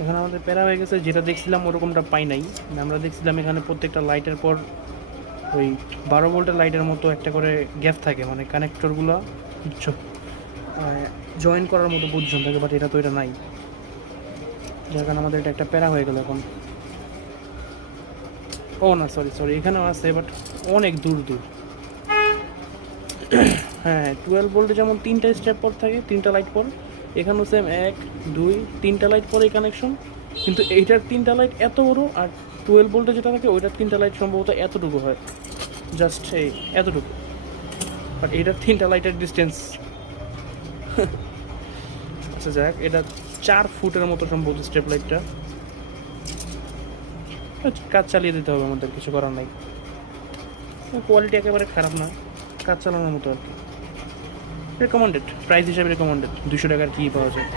এখানে আমাদের প্যারা হয়ে গেছে, যেটা দেখছিলাম ওরকমটা পাই নাই। আমরা দেখছিলাম এখানে প্রত্যেকটা লাইটের পর ওই 12 ভোল্টের লাইটের মতো একটা করে গ্যাপ থাকে, মানে কানেক্টরগুলো জয়েন করার মতো বুঝছেন থাকে, বাট এটা তো এটা নাই, যার কারণে আমাদের এটা একটা প্যারা হয়ে গেল এখন। ও না, সরি সরি, এখানেও আছে বাট অনেক দূর দূর। হ্যাঁ, 12 ভোল্টে যেমন 3টা স্টেপ পর থাকে, 3টা লাইট পর, এখানেও সেম 1 2 3টা লাইট পরে কানেকশন, কিন্তু এইটার 3টা লাইট এত বড়, আর 12 ভোল্টে যেটা থাকে ওইটার 3টা লাইট সম্ভবত এতটুকু হয়, জাস্ট এই এতটুকু, বাট এইটার 3টা লাইটের ডিস্টেন্স। আচ্ছা যাক, এটা 4 ফুটের মতো সম্ভবত স্টেপ লাইটটা। কাজ চালিয়ে দিতে হবে আমাদের, কিছু করার নাই। কোয়ালিটি একেবারে খারাপ না, কাজ চালানোর মতো আর কি। রেকমেন্ডেড, প্রাইস হিসাবে রেকমেন্ডেড, 200 টাকার কী পাওয়া যায়।